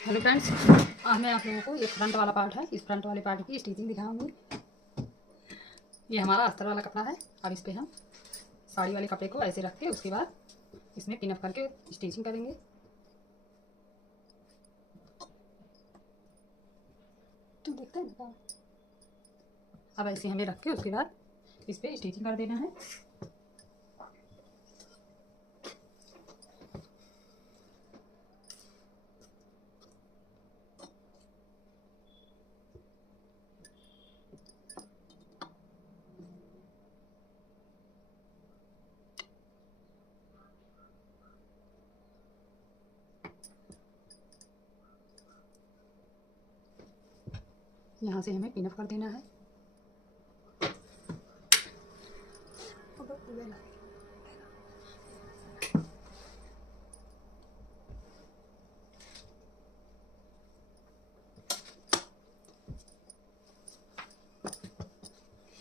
Hello friends, आज मैं आप लोगों को ये फ्रंट वाला पार्ट है, इस फ्रंट वाले पार्ट की स्टिचिंग दिखाऊंगी। ये हमारा अस्तर वाला कपड़ा है। अब इस पे हम साड़ी वाले कपड़े को ऐसे रख के उसके बाद इसमें पिन अप करके स्टिचिंग करेंगे। तुम देखते हैं ना। अब ऐसे हमें रख के उसके बाद इस पे स्टिचिंग कर देना है। यहाँ से हमें पिन अप कर देना है।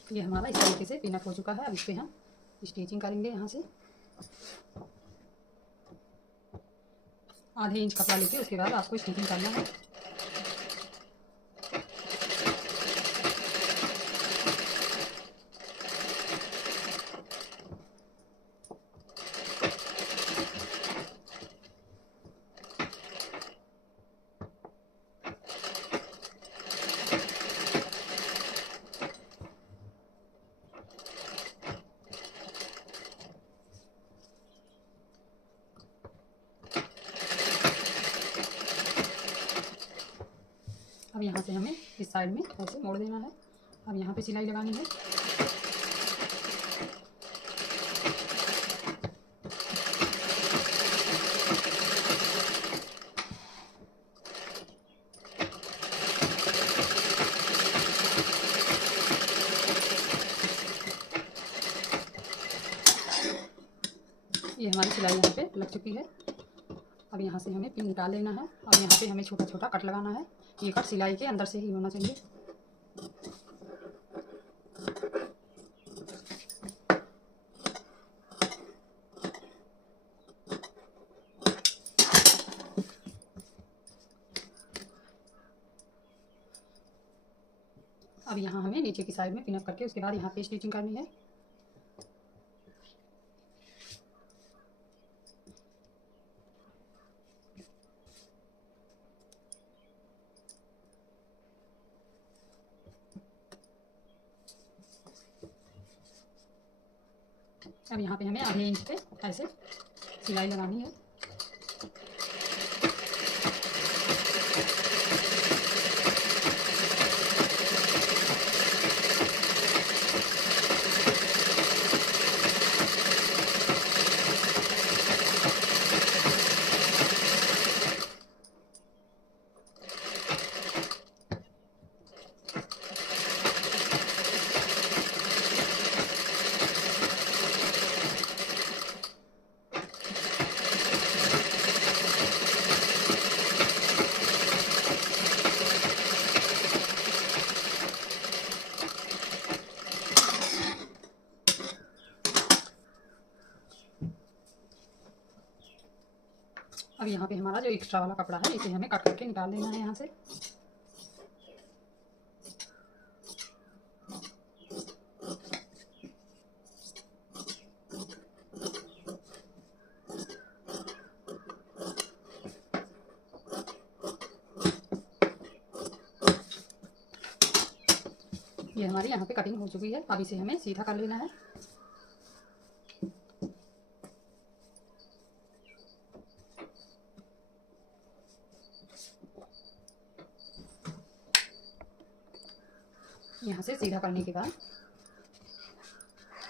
ये हमारा इस तरीके से पिन अप हो चुका है। अब इस पे हम स्टिचिंग करेंगे। यहाँ से आधे इंच कपड़ा लेके उसके बाद आपको स्टिचिंग करना है। अब यहाँ से हमें इस साइड में ऐसे मोड़ देना है। अब यहाँ पे सिलाई लगानी है। ये हमारी सिलाई यहाँ पे लग चुकी है। अब यहाँ से हमें पिन निकाल लेना है। अब यहाँ पे हमें छोटा छोटा कट लगाना है। ये कट सिलाई के अंदर से ही होना चाहिए। अब यहाँ हमें नीचे की साइड में पिन अप करके उसके बाद यहाँ पे स्टिचिंग करनी है। अब यहाँ पे हमें आधे इंच पे ऐसे सिलाई लगानी है। अब यहाँ पे हमारा जो एक्स्ट्रा वाला कपड़ा है इसे हमें कट करके निकाल देना है यहाँ से। ये हमारी यहाँ पे कटिंग हो चुकी है। अब इसे हमें सीधा कर लेना है। यहाँ से सीधा करने के बाद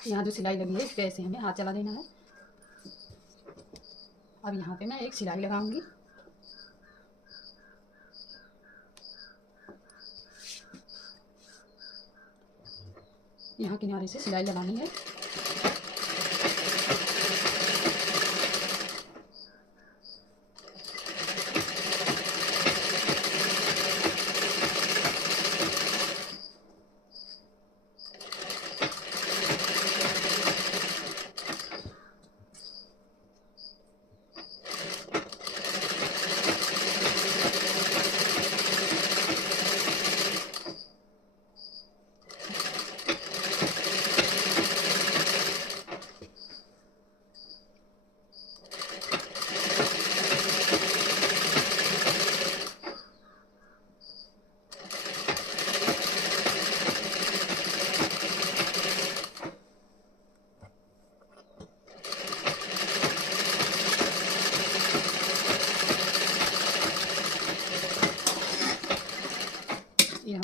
यहाँ जो सिलाई लगी है इस पे ऐसे हमें हाथ चला देना है। अब यहाँ पे मैं एक सिलाई लगाऊंगी। यहाँ किनारे से सिलाई लगानी है।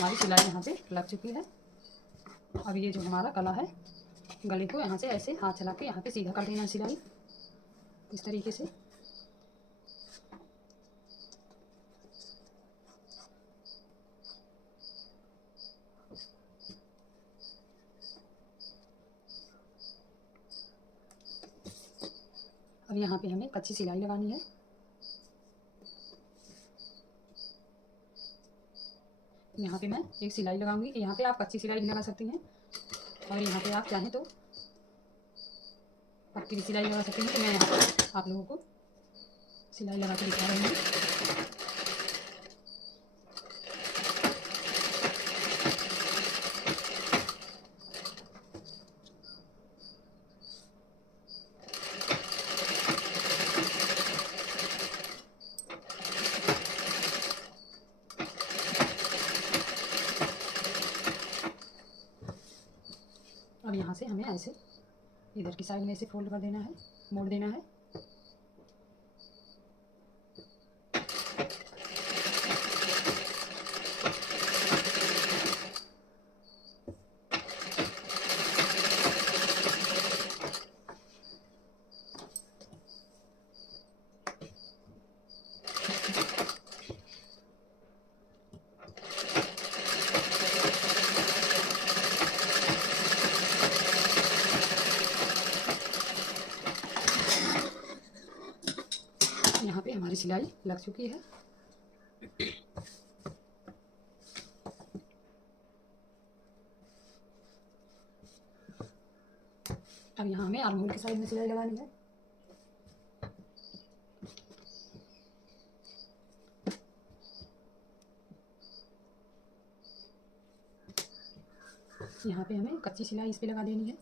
हमारी सिलाई यहाँ पे लग चुकी है। अब ये जो हमारा गला है, गले को यहाँ से ऐसे हाथ चला के यहाँ पे सीधा कर देना है सिलाई, इस तरीके से। अब यहाँ पे हमें कच्ची सिलाई लगानी है। यहाँ पे मैं एक सिलाई लगाऊंगी। यहाँ पे आप कच्ची सिलाई भी लगा सकती हैं और यहाँ पे आप चाहें तो पक्की भी सिलाई लगा सकती हैं। तो मैं यहाँ पर आप लोगों को सिलाई लगा के दिखा रही हूँ। अब यहाँ से हमें ऐसे इधर की साइड में ऐसे फोल्ड कर देना है, मोड़ देना है। यहाँ पे हमारी सिलाई लग चुकी है। अब यहाँ हमें आर्म होल की साइड में सिलाई लगानी है। यहाँ पे हमें कच्ची सिलाई इस पे लगा देनी है।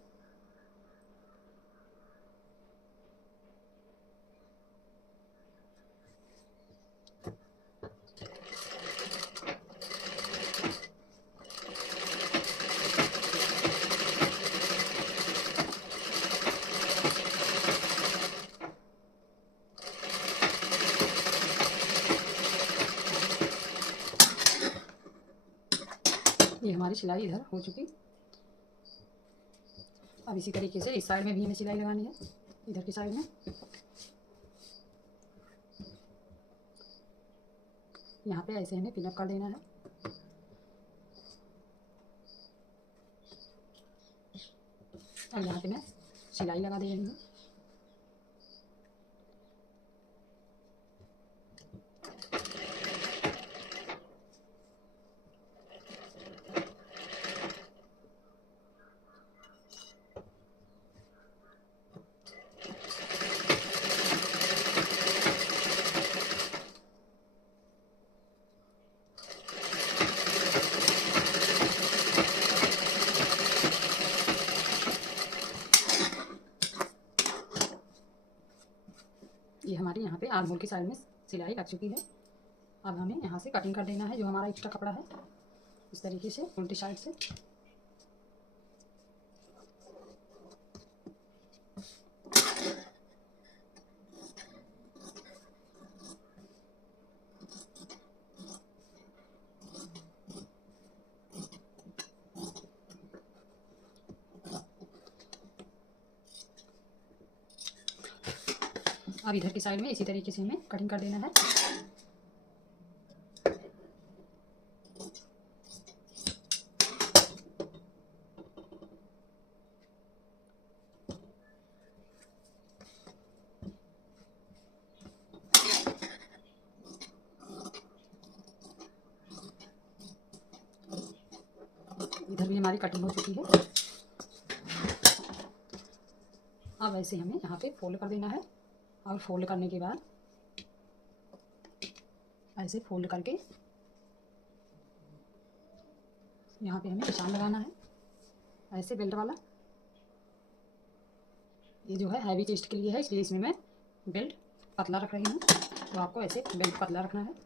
ये हमारी सिलाई इधर हो चुकी। अब इसी तरीके से इस साइड में भी हमें सिलाई लगानी है, इधर की साइड में। यहाँ पे ऐसे हमें पिनअप कर देना है। अब यहाँ पे मैं सिलाई लगा दे रही हूँ। ये हमारी यहाँ पे आर्म होल की साइड में सिलाई लग चुकी है। अब हमें यहाँ से कटिंग कर देना है जो हमारा एक्स्ट्रा कपड़ा है, इस तरीके से उल्टी साइड से। अब इधर की साइड में इसी तरीके से हमें कटिंग कर देना है। इधर भी हमारी कटिंग हो चुकी है। अब ऐसे हमें यहाँ पे फोल्ड कर देना है और फोल्ड करने के बाद ऐसे फोल्ड करके यहाँ पे हमें निशान लगाना है ऐसे बेल्ट वाला। ये जो है हैवी चेस्ट के लिए है, इसलिए इसमें मैं बेल्ट पतला रख रही हूँ। तो आपको ऐसे बेल्ट पतला रखना है।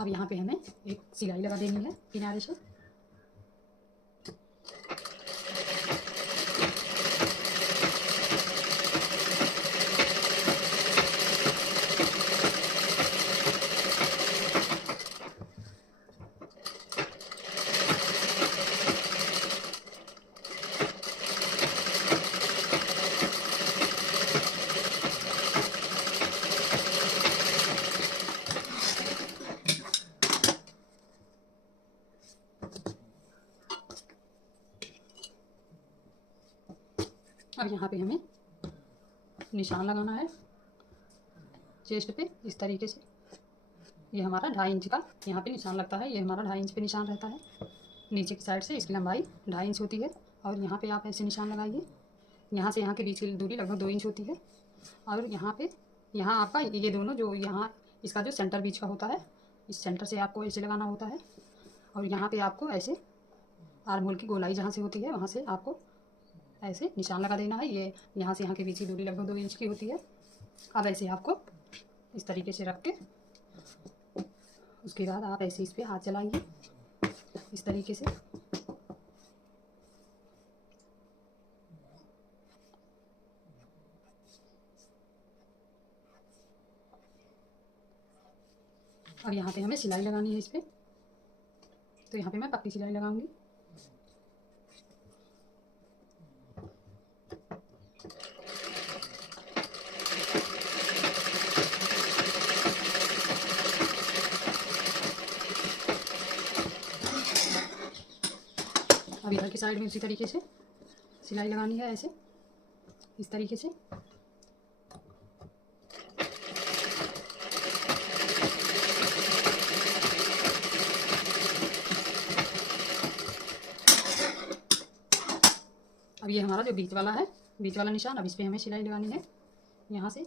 अब यहाँ पे हमें एक सिलाई लगा देनी है किनारे से। अब यहाँ पे हमें निशान लगाना है चेस्ट पे इस तरीके से। ये हमारा 2.5 इंच का यहाँ पे निशान लगता है। ये हमारा 2.5 इंच पे निशान रहता है नीचे की साइड से। इसकी लंबाई 2.5 इंच होती है और यहाँ पे आप ऐसे निशान लगाइए। यहाँ से यहाँ के बीच की दूरी लगभग 2 इंच होती है। और यहाँ पे यहाँ आपका ये दोनों जो यहाँ इसका जो सेंटर बीच का होता है, इस सेंटर से आपको ऐसे लगाना होता है। और यहाँ पे आपको ऐसे आर्म होल की गोलाई जहाँ से होती है वहाँ से आपको ऐसे निशान लगा देना है। ये यहाँ से यहाँ के बीच की दूरी लगभग 2 इंच की होती है। अब ऐसे आपको इस तरीके से रख के उसके बाद आप ऐसे इस पर हाथ चलाइए इस तरीके से। अब यहाँ पे हमें सिलाई लगानी है इस पर, तो यहाँ पे मैं पक्की सिलाई लगाऊंगी। अब इधर की साइड में उसी तरीके से सिलाई लगानी है ऐसे इस तरीके से। अब ये हमारा जो बीच वाला है, बीच वाला निशान, अब इस पर हमें सिलाई लगानी है यहाँ से।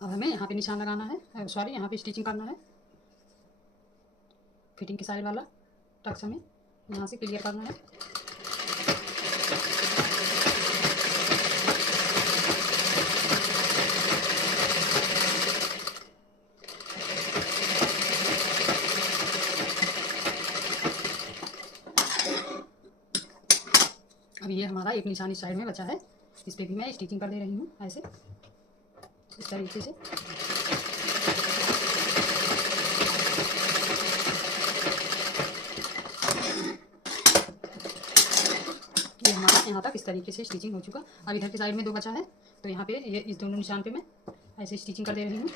अब हमें यहाँ पे निशान लगाना है, सॉरी यहाँ पे स्टिचिंग करना है। फिटिंग की साइड वाला टक्स हमें यहाँ से क्लियर करना है। अब ये हमारा एक निशान इस साइड में बचा है, इस पर भी मैं स्टिचिंग कर दे रही हूँ ऐसे इस तरीके से। ये हमारा यहाँ तक इस तरीके से स्टिचिंग हो चुका। अब इधर की साइड में 2 बचा है, तो यहाँ पे ये इस दोनों निशान पे मैं ऐसे स्टिचिंग कर दे रही हूँ।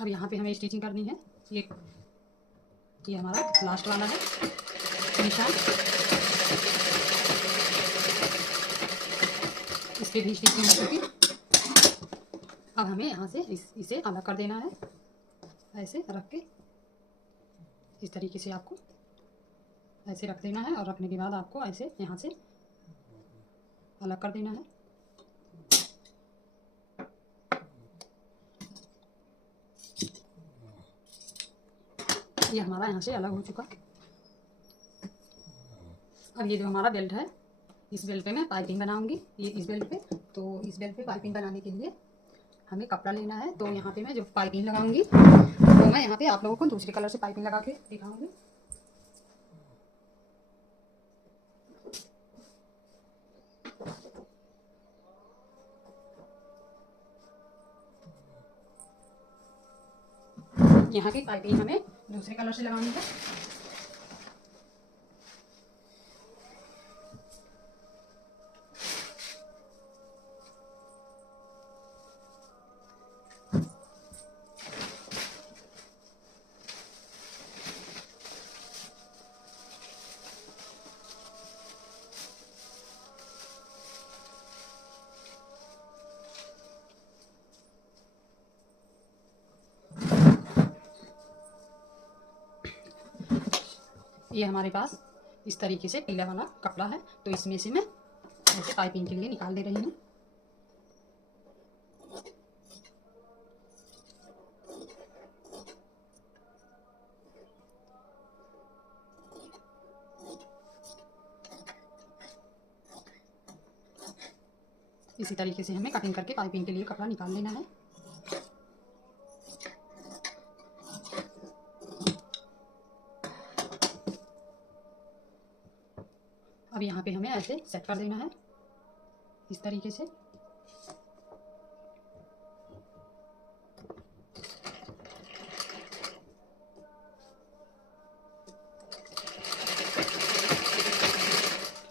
अब यहाँ पे हमें स्टिचिंग करनी है। ये हमारा लास्ट वाला है निशान, इस पे भी स्टिचिंग हो चुकी। अब हमें यहाँ से इसे अलग कर देना है ऐसे रख के इस तरीके से। आपको ऐसे रख देना है और रखने के बाद आपको ऐसे यहाँ से अलग कर देना है। ये हमारा यहाँ से अलग हो चुका। अब ये जो हमारा बेल्ट है, इस बेल्ट पे मैं पाइपिंग बनाऊंगी। ये इस बेल्ट पे, तो इस बेल्ट पे पाइपिंग बनाने के लिए हमें कपड़ा लेना है। तो यहाँ पे मैं जो पाइपिंग लगाऊंगी, तो मैं यहाँ पे आप लोगों को दूसरे कलर से पाइपिंग लगा के दिखाऊंगी। यहाँ की पाइपिंग हमें दूसरे कलर से लगानी है। ये हमारे पास इस तरीके से पीला वाला कपड़ा है, तो इसमें से मैं ऐसे पाइपिंग के लिए निकाल दे रही हूँ। इसी तरीके से हमें कटिंग करके पाइपिंग के लिए कपड़ा निकाल लेना है। अब यहाँ पे हमें ऐसे सेट कर देना है इस तरीके से।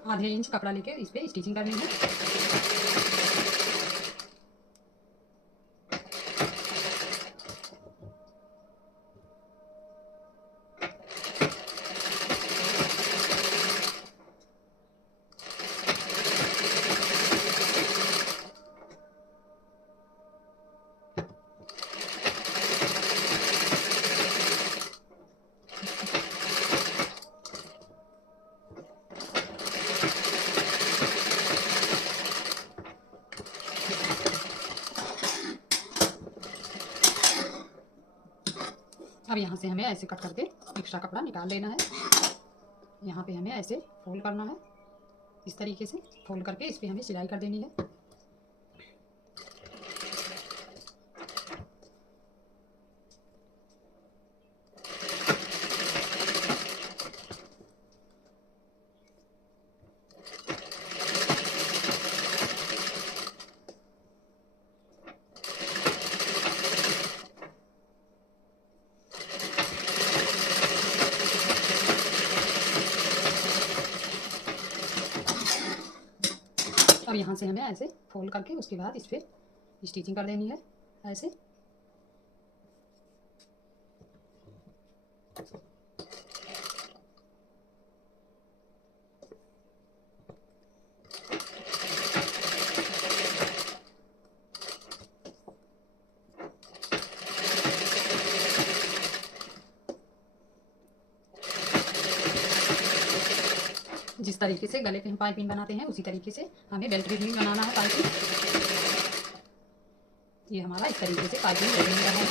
आधे इंच कपड़ा लेके इस पे स्टिचिंग करनी है। अब यहाँ से हमें ऐसे कट करके एक्स्ट्रा कपड़ा निकाल लेना है। यहाँ पे हमें ऐसे फोल्ड करना है, इस तरीके से फोल्ड करके इस पे हमें सिलाई कर देनी है। अब यहाँ से हमें ऐसे फोल्ड करके उसके बाद इस पर स्टिचिंग कर देनी है ऐसे। जिस तरीके से गले पे हम पाइपिंग बनाते हैं उसी तरीके से हमें बेल्ट पे भी बनाना है पाइपिंग। ये हमारा इस तरीके से पाइपिंग रेडी हो रहा है।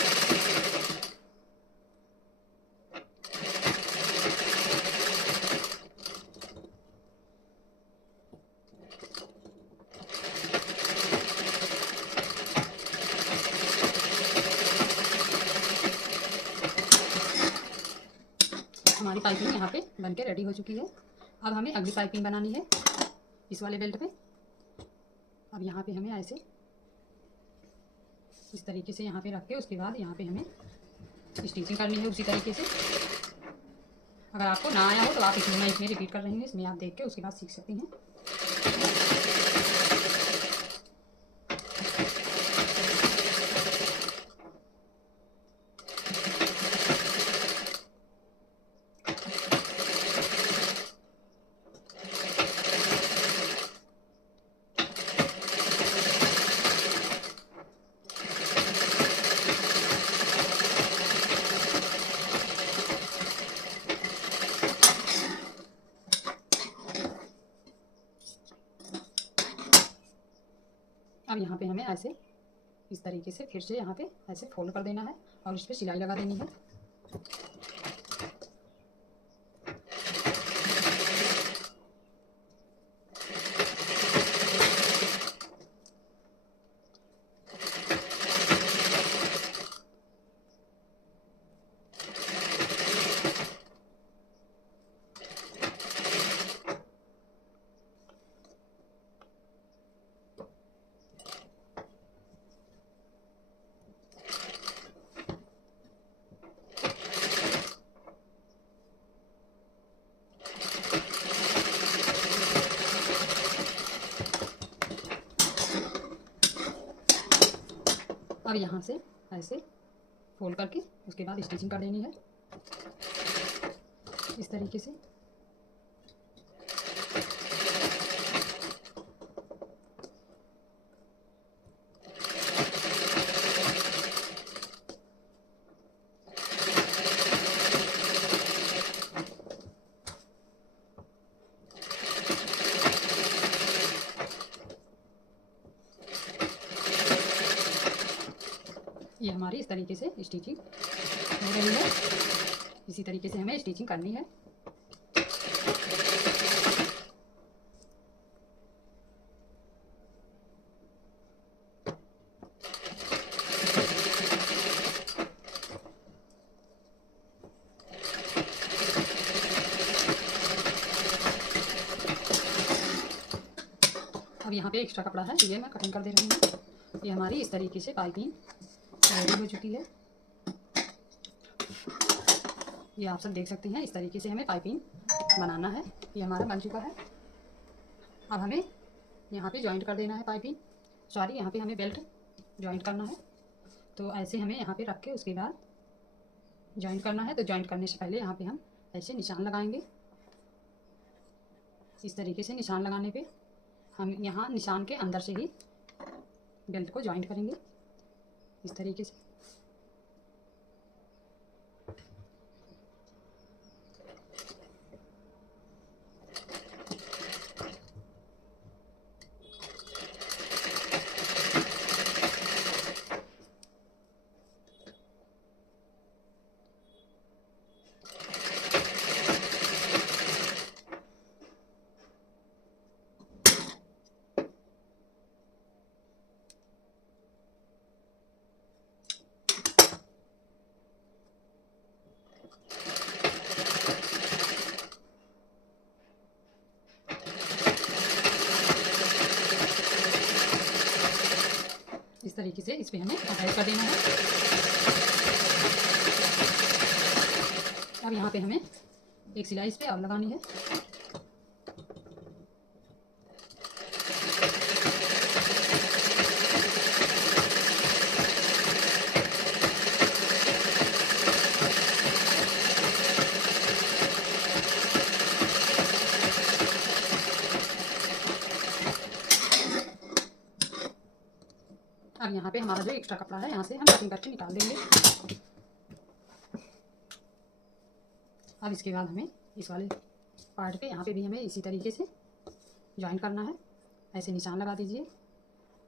हमारी पाइपिंग यहाँ पे बनके रेडी हो चुकी है। अब हमें अगली पाइपिंग बनानी है इस वाले बेल्ट पे। अब यहाँ पे हमें ऐसे इस तरीके से यहाँ पे रख के उसके बाद यहाँ पे हमें स्टिचिंग करनी है उसी तरीके से। अगर आपको ना आया हो तो आप इसमें, मैं इसमें रिपीट कर रही हूँ, इसमें आप देख के उसके बाद सीख सकती हैं। अब यहाँ पे हमें ऐसे इस तरीके से फिर से यहाँ पे ऐसे फोल्ड कर देना है और इस पर सिलाई लगा देनी है। अब यहाँ से ऐसे फोल्ड करके उसके बाद स्टिचिंग कर देनी है इस तरीके से। ये हमारी इस तरीके से स्टिचिंग हो रही है। इसी तरीके से हमें स्टिचिंग करनी है। अब यहाँ पे एक्स्ट्रा कपड़ा है, ये मैं कटिंग कर दे रही हूँ। ये हमारी इस तरीके से पाइपिंग रेडी हो चुकी है। ये आप सब देख सकते हैं, इस तरीके से हमें पाइपिंग बनाना है। ये हमारा बन चुका है। अब हमें यहाँ पे जॉइंट कर देना है पाइपिंग, सॉरी यहाँ पे हमें बेल्ट जॉइंट करना है। तो ऐसे हमें यहाँ पे रख के उसके बाद जॉइंट करना है। तो जॉइंट करने से पहले यहाँ पे हम ऐसे निशान लगाएंगे। इस तरीके से निशान लगाने पे हम यहाँ निशान के अंदर से ही बेल्ट को जॉइंट करेंगे, इस तरीके से। इस तरीके से इस पे हमें अटैच कर देना है। अब यहाँ पे हमें एक सिलाई इस पे और लगानी है। अब यहाँ पे हमारा जो एक्स्ट्रा कपड़ा है यहाँ से हम कटिंग करके निकाल देंगे। अब इसके बाद हमें इस वाले पार्ट पे यहाँ पे भी हमें इसी तरीके से जॉइन करना है। ऐसे निशान लगा दीजिए।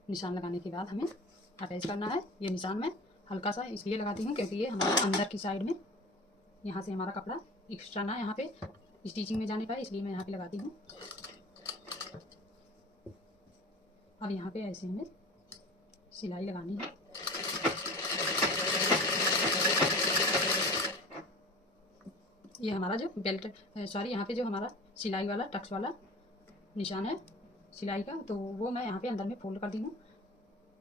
निशान लगाने के बाद हमें अटैच करना है। ये निशान मैं हल्का सा इसलिए लगाती हूँ क्योंकि ये हमारे अंदर की साइड में यहाँ से हमारा कपड़ा एक्स्ट्रा ना यहाँ पे स्टिचिंग में जाने पाए, इसलिए मैं यहाँ पे लगाती हूँ। अब यहाँ पे ऐसे हमें सिलाई लगानी है। ये हमारा जो बेल्ट सॉरी यहाँ पे जो हमारा सिलाई वाला टक्स वाला निशान है सिलाई का, तो वो मैं यहाँ पे अंदर में फोल्ड कर दी हूँ।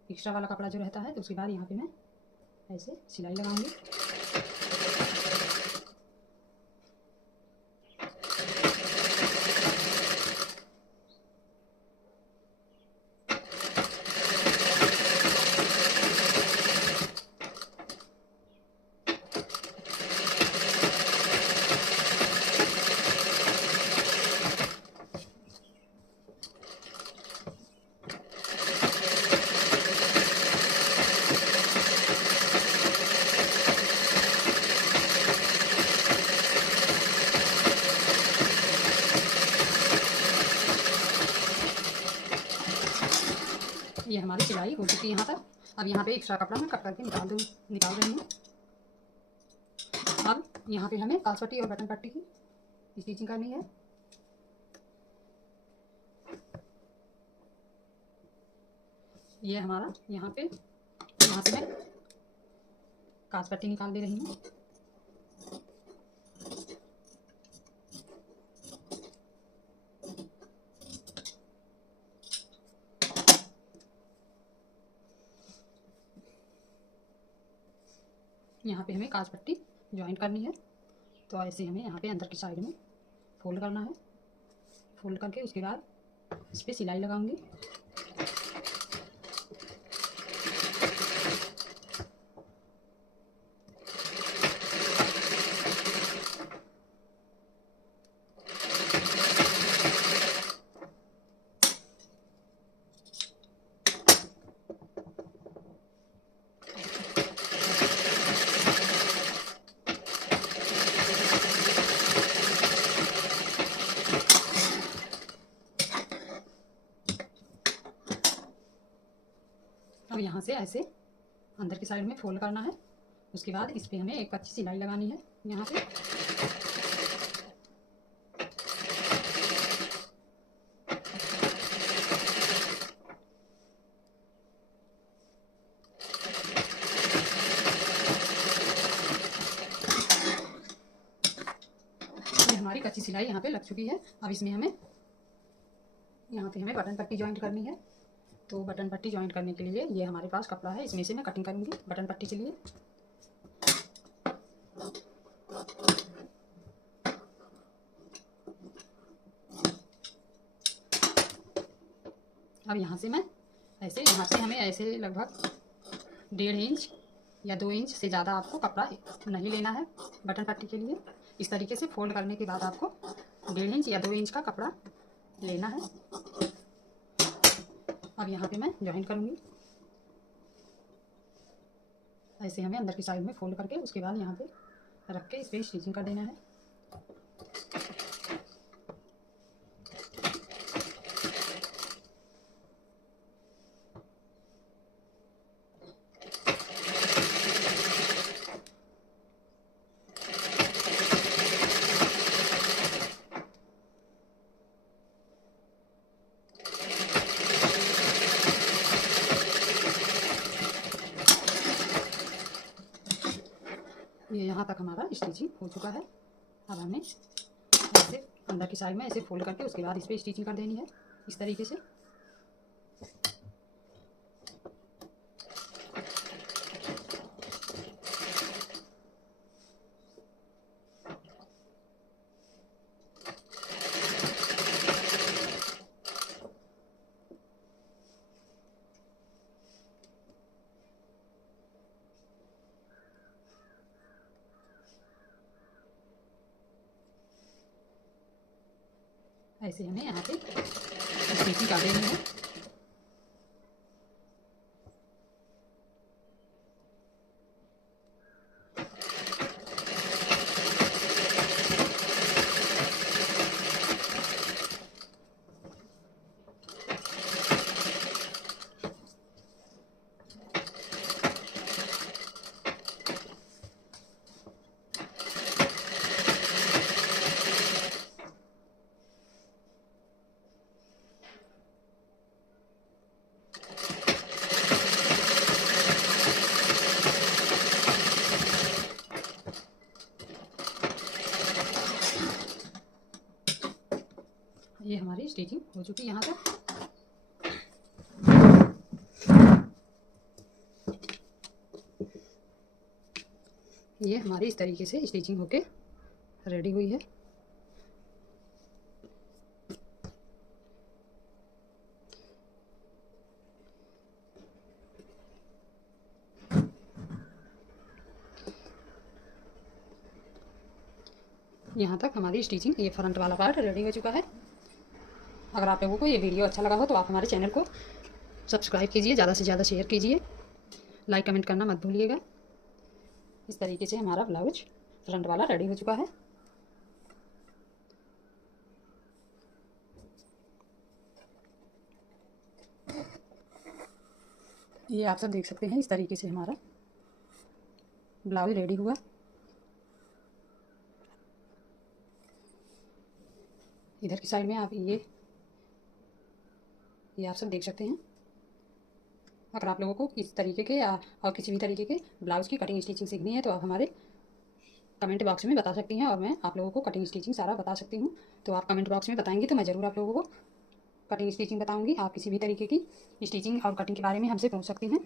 एक्स्ट्रा वाला कपड़ा जो रहता है तो उसके बाद यहाँ पे मैं ऐसे सिलाई लगाऊंगी। ये हमारी सिलाई हो चुकी है यहाँ तक। अब यहाँ पे एक्स्ट्रा कपड़ा मैं कट करके निकाल रही हूँ। अब यहाँ पे हमें काज पट्टी और बटन पट्टी की स्टिचिंग करनी है। ये हमारा यहाँ पे यहाँ से मैं काज पट्टी निकाल दे रही हूँ। यहाँ पे हमें काज पट्टी ज्वाइंट करनी है। तो ऐसे हमें यहाँ पे अंदर की साइड में फोल्ड करना है। फोल्ड करके उसके बाद इस पर सिलाई लगाऊंगी। अब यहाँ से ऐसे अंदर की साइड में फोल्ड करना है। उसके बाद इस पर हमें एक कच्ची सिलाई लगानी है यहाँ पे। ये हमारी कच्ची सिलाई यहाँ पे लग चुकी है। अब इसमें हमें यहाँ पे हमें बटन पट्टी जॉइंट करनी है। तो बटन पट्टी जॉइंट करने के लिए ये हमारे पास कपड़ा है, इसमें से मैं कटिंग करूँगी बटन पट्टी के लिए। अब यहाँ से मैं ऐसे, यहाँ से हमें ऐसे लगभग 1.5 इंच या 2 इंच से ज़्यादा आपको कपड़ा नहीं लेना है बटन पट्टी के लिए। इस तरीके से फोल्ड करने के बाद आपको 1.5 इंच या 2 इंच का कपड़ा लेना है। अब यहाँ पे मैं जॉइन करूँगी। ऐसे हमें अंदर की साइड में फोल्ड करके उसके बाद यहाँ पे रख के इस पर स्टिचिंग कर देना है। ये यहाँ तक हमारा स्टिचिंग हो चुका है। अब हमें ऐसे अंदर की साइड में ऐसे फोल्ड करके उसके बाद इस पर स्टिचिंग कर देनी है इस तरीके से। ऐसे हमें यहाँ पे स्टिचिंग कर देनी है। ये हमारी स्टिचिंग हो चुकी है यहाँ तक। ये हमारी इस तरीके से स्टिचिंग होके रेडी हुई है। यहाँ तक हमारी स्टिचिंग, ये फ्रंट वाला पार्ट रेडी हो चुका है। अगर आप लोगों को ये वीडियो अच्छा लगा हो तो आप हमारे चैनल को सब्सक्राइब कीजिए, ज़्यादा से ज़्यादा शेयर कीजिए, लाइक कमेंट करना मत भूलिएगा। इस तरीके से हमारा ब्लाउज फ्रंट वाला रेडी हो चुका है। ये आप सब देख सकते हैं, इस तरीके से हमारा ब्लाउज रेडी हुआ। इधर की साइड में आप ये आप सब देख सकते हैं। अगर आप लोगों को इस तरीके के या और किसी भी तरीके के ब्लाउज़ की कटिंग स्टिचिंग सीखनी है तो आप हमारे कमेंट बॉक्स में बता सकती हैं और मैं आप लोगों को कटिंग स्टिचिंग सारा बता सकती हूँ। तो आप कमेंट बॉक्स में बताएंगे तो मैं ज़रूर आप लोगों को कटिंग स्टिचिंग बताऊँगी। आप किसी भी तरीके की स्टिचिंग और कटिंग के बारे में हमसे पूछ सकती हैं।